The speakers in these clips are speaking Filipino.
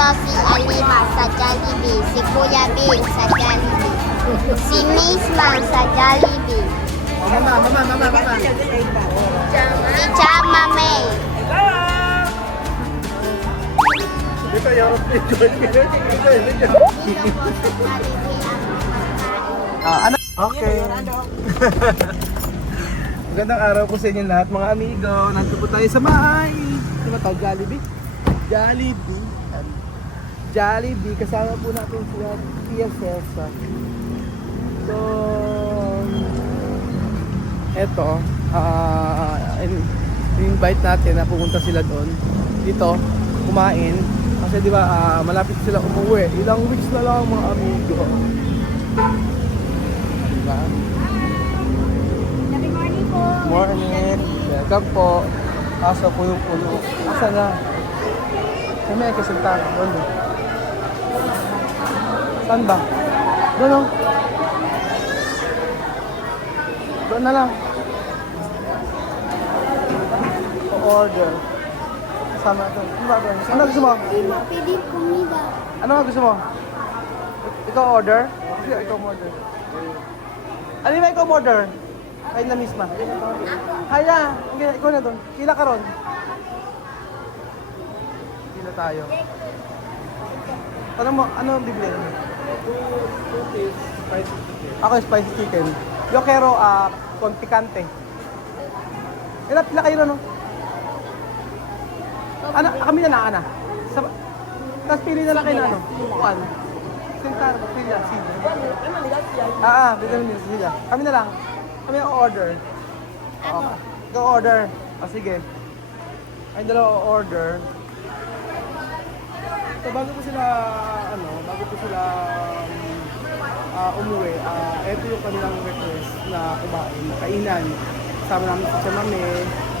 Ito si Alima sa Jollibee, si Kuya Bill sa Jollibee, si Misma sa Jollibee, Mama. si Chama May. Dito yung Dito po sa Jollibee ang ano? Okay. Magandang araw po sa inyo lahat mga amigo. Nandito po tayo sa bahay. Ano ba tawag? Jollibee? Jollibee. Kasama po natin si Tia Celsa. So, eto. In-invite natin na pumunta sila doon. Dito, kumain. Kasi di ba malapit sila umuwi. Ilang weeks na lang mga amigo. Diba? Good morning po. Morning. Welcome po. Asa po yung puno. Asa na? Ay, may kasinta. Doon. Saan ba? Doon o. Doon na lang. O-order. Kasama ito. Ano ba? Ano gusto mo? Pwede kumida. Ano nga gusto mo? Ikaw order? Sige, ikaw order. Ano ba ikaw order? Kain na misma. Haya, ikaw na doon. Kila ka ron. Kila tayo. Tanong mo, ano ang bibili? Two piece, spicy chicken. Ako spicy chicken. Yo quiero con picante. Pila kayo no? Ano, kami na lang, ana. Tapos pili na lang kayo na ano? One. Sintar, pila, sige. Bigyan nyo sila. Kami na lang. Kami ang order. Ano? Ikaw order. Sige. Ay, dalawa order. So, bago po sila umuwi, ito yung kanilang request na kumain, kainan. Kasama namin si Chamame,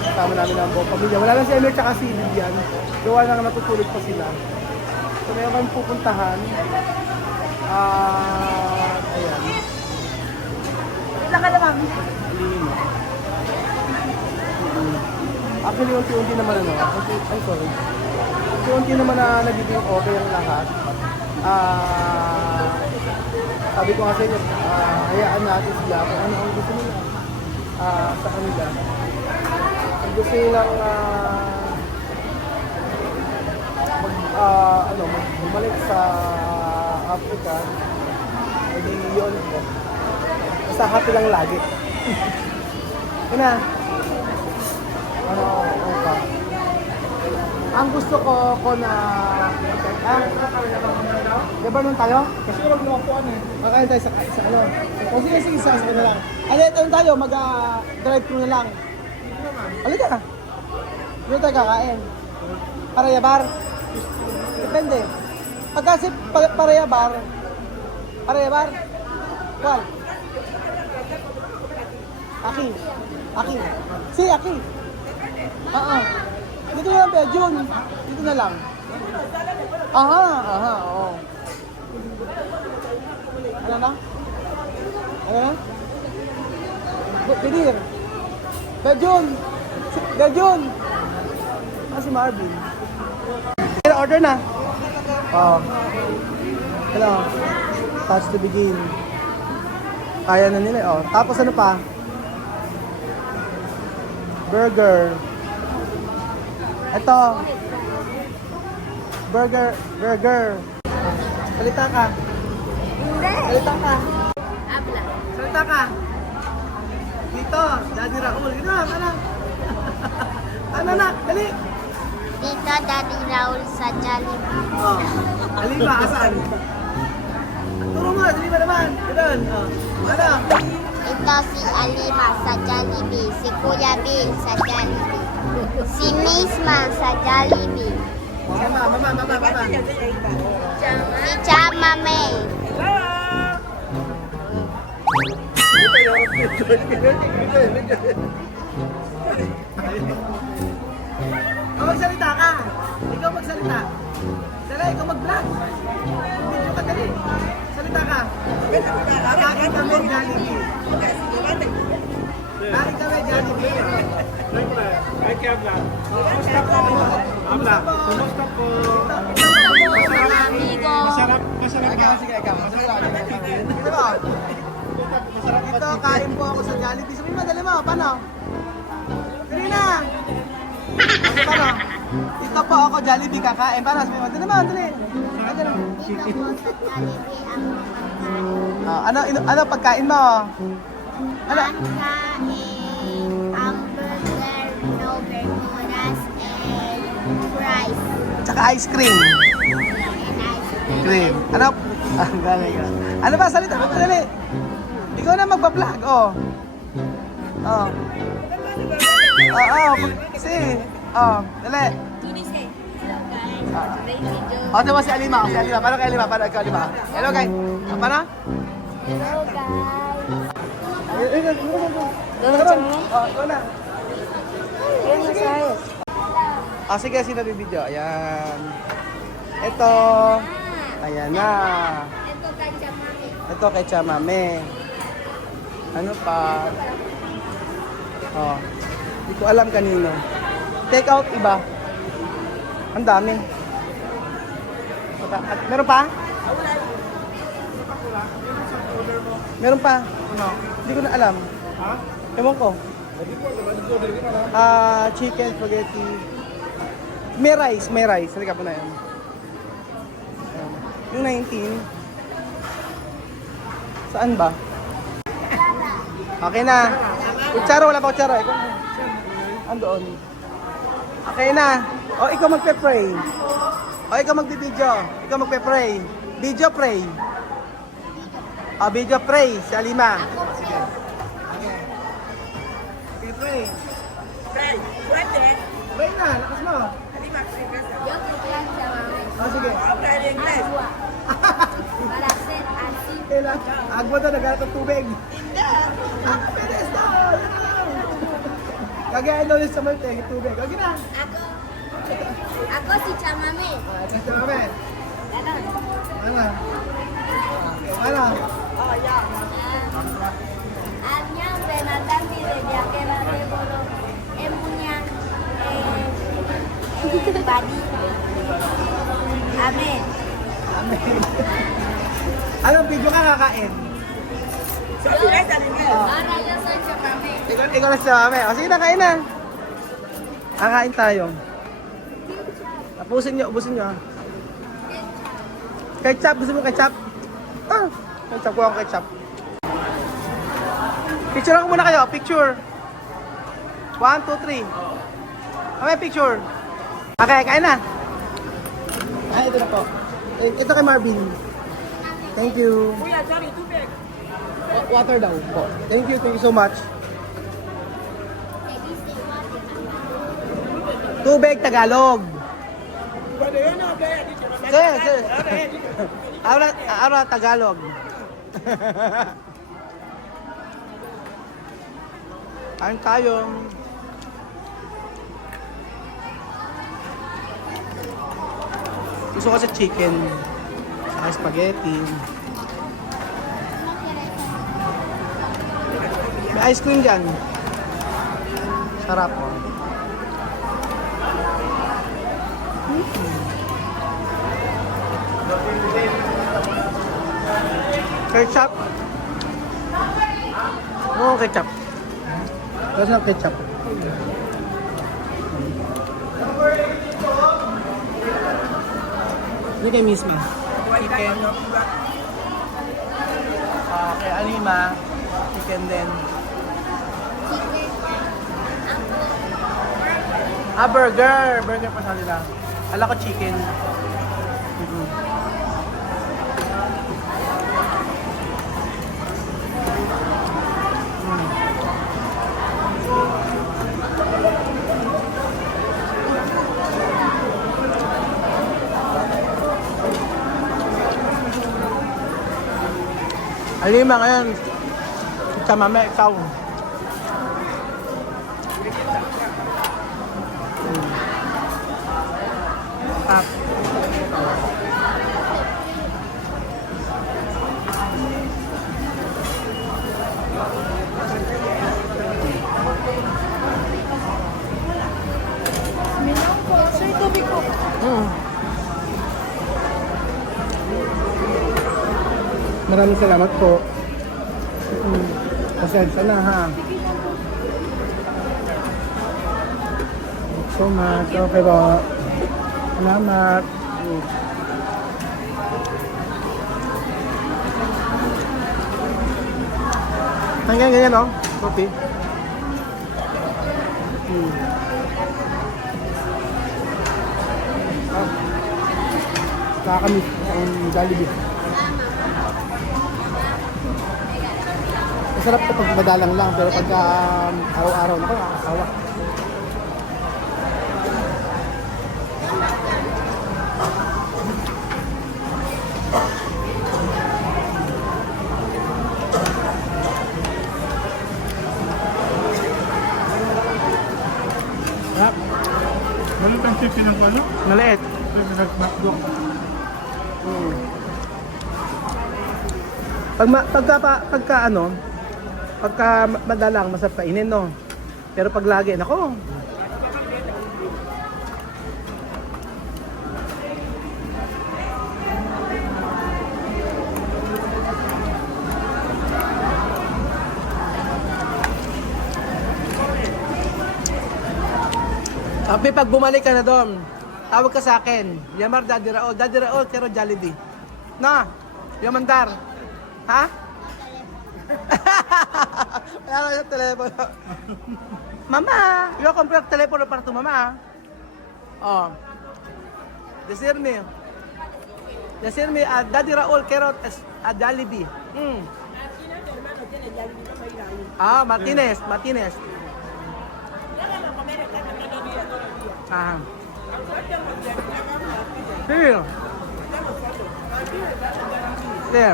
kasama namin ang buong pamilya. Wala lang si Emir tsaka si Vivian. Gawa na nga matutulog pa sila. So, meron kami pupuntahan. Ayan. Wala ka naman. Lima. Actually, unti-unti naman sorry. Unti-unti naman na nagiging okay ang lahat. Sabi ko nga sa inyo, hayaan natin sila kung ano ang gusto nila sa kanila. Ang gusto nilang bumalik sa Africa, hindi yun. Basta happy lang lagi. Yun na. Okay. Ang gusto ko na... Diba nun tayo? Kasi wag mo ako Makain tayo sa ano. O sige, sa na lang. Ano tayo? Mag-drive-thru na lang. Halika ka. Dito tayo kakain. Parayabar. Depende. Pagkasi parayabar. Wal. Aki. Si Aki. Dito na lang, June. Dito na lang. Oo. Ano na? Bidir. Bejun. Si Marvin. Order na. Hello. Touch to begin. Kaya na nila. Tapos ano pa? Burger. Ito. Burger. Salita ka. Hindi. Salita ka. Abla. Salita ka. Dito, Daddy Raul. Dito, ano? Ano na? Dali. Dito, Daddy Raul sa Jollibee. Alima, asan? Turo mo, Alima naman. Ganun. Ano? Ito si Alima sa Jollibee, si Kuya Bill sa Jollibee, si Misma sa Jollibee, Mama. si Chama May. Magsalita ka. Ikaw magsalita. Dala, ikaw mag-vlog. Video ka dali. Salita ka. Kakain kami Jollibee. Kakain kami Jollibee. Ay, kaya habla. Kumusta po? Habla. Kumusta po? sige, ikaw. Ito ba? Ito, kain po ako sa Jollibee. Sabihin mo, dali mo, paano? Dali na! Ano, paano? Ito po ako, Jollibee, kakain. Paano? Sabihin mo, dali mo, dali. Ano? Dito po sa Jollibee ang pagkain. Ano pagkain mo? Ano? Pagkain, hamburger, no verduras, and fries. Tsaka ice cream. And ice cream. Cream. Ano? Galing ka. Ano ba? Salita mo, dali. Ikaw na magpa-vlog, oh. Oh. Kasi. Oh, dali. Oh, ito ba si Alima? Si Alima. Paano kay Alima? Paano kay Alima? Hello, guys. Paano? Hello guys. Oh, ikaw na. Ah, sige, sino bibidyo? Ayan. Ito. Ayan na. Ito kay Mami. Ito kay Chamame. Ano pa? Oh. Hindi ko alam kanino. Take out iba. Ang dami. At meron pa? Meron pa? Ano? Hindi ko na alam. Ha? Ewan ko. Chicken, spaghetti. May rice, may rice. Halika po na yan. Yung 19. Saan ba? Okay na. Kutsara, wala pa kutsara. Ikaw na. Andoon. Okay na. O, ikaw magpe-pray. O, ikaw magbi-video. Ikaw magpe-pray. Video pray. O, video pray. Si Alima. Sige. Okay. Okay, pray. Pray, pwede. Pray na, lakas mo. Alima, kasi kasi. Yo quiero kay Mami. O, sige. Habla en inglés. Agua. Para hacer así. Kailan? Agwa na, nagalat ng tubig. Bilis na! Kagayan daw yung sa malte, yung tubig. Okay na. Ako si Chamame. Kasi mami. Ganon. Ano? Ano? Oh, yeah. Anyang benatandi de yakera de bolo. Emunyang badi. Amen. Anong video ka kakain? Sabi na sa inglés. Para yo soy Chamame. Ikaw na si mami. O sige na, kain na. Kakain tayo. Ubusin nyo. Ah. Ketchup, gusto mo ketchup? Ah, ketchup, kuha ko ketchup. Picture ako muna kayo, picture. 1, 2, 3. Okay, picture. Okay, kain na. Ay, ito na po. Ito kay Marvin. Thank you. Kuya, Johnny, tubig. Water daw po. Thank you so much. Tubig Tagalog. Pwede yun, no? Kaya dito. Sir. Ara Tagalog. Kain tayo. Gusto ko sa chicken. Saka spaghetti. May ice cream dyan. Sarap po. Ketchup. Oo, ketchup. Tapos ng ketchup. Hindi kay misma. Chicken. Kay Alima. Chicken din. Burger. Burger pa sa nila. Ala ko chicken. Alima ngayon. Chamame, ikaw. Tap. Sir, tubig po. Maraming salamat po. Pasensya na ha. So much. Okay po. Salamat. Ganyan, no? Kopi. Nakakamiss ang Jollibee. Masarap ito pag madalang lang, pero pagka araw-araw, naku, nakakasawa. Sarap. Malit ang chicken ng ano? Maliit. Nag-McDo. Pagka madalang, masarap kainin, no? Pero pag lagi, nako. Tapi pag bumalik ka na doon, tawag ka sa akin. Yamar, Daddy Raul, pero Jollibee. Na, Yamandar. Ha? Wala ka yung telepono. Mama, yo comprar telepono para tu mamá. Oh. Decirme a Daddy Raul, quiero a Jollibee. Ah, Martinez. Ah. Sí. Sí.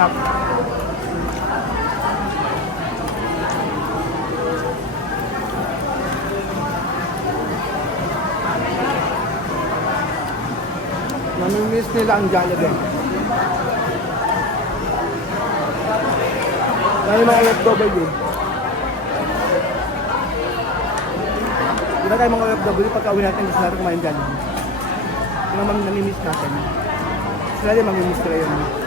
Sarap. Namimiss nila ang Jollibee. Dahil mga OFW. Di ba tayo mga OFW, pagka-uwi natin, gusto natin kumain Jollibee. Yung naman namimiss natin. Sila din mamimiss ko yun.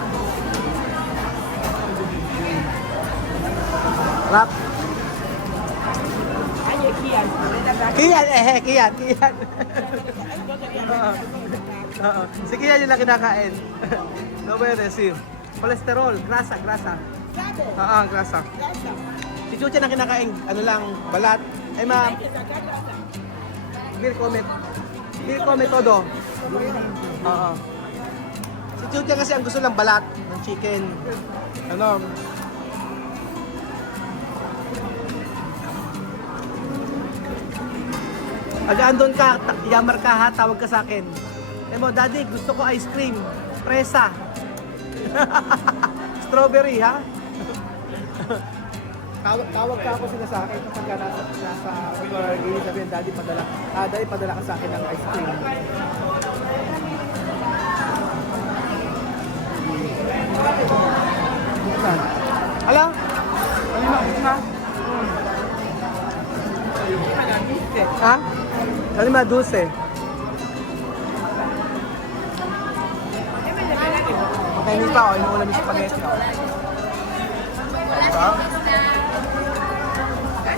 Rap. Kiyan. Si Kiyan yung lang kinakain. No puede decir. Kolesterol, grasa. Grasa. Si Chucha na kinakain, ano lang, balat. Ay ma'am. Mir come todo. Si Chucha kasi ang gusto lang balat ng chicken. Ano? Andun ka, Yamar ka ha, tawag ka sa akin. Sabi mo, Daddy, gusto ko ice cream. Presa. Strawberry, ha? tawag ka ako sila sa akin kapag ka nasa Burger, sabihin, Daddy, padala ka sa akin ng ice cream. Alam? Na? Ha? Kalima dulce. Makainin pa ako, inuulam yung spaghetti.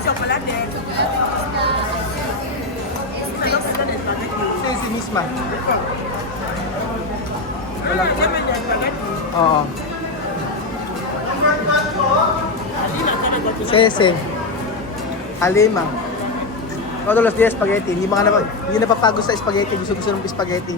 Chocolate. Si misma. Spaghetti. Oo. Sese. Halima. Todos los días spaghetti. Hindi napapagod sa spaghetti. Gusto ng spaghetti.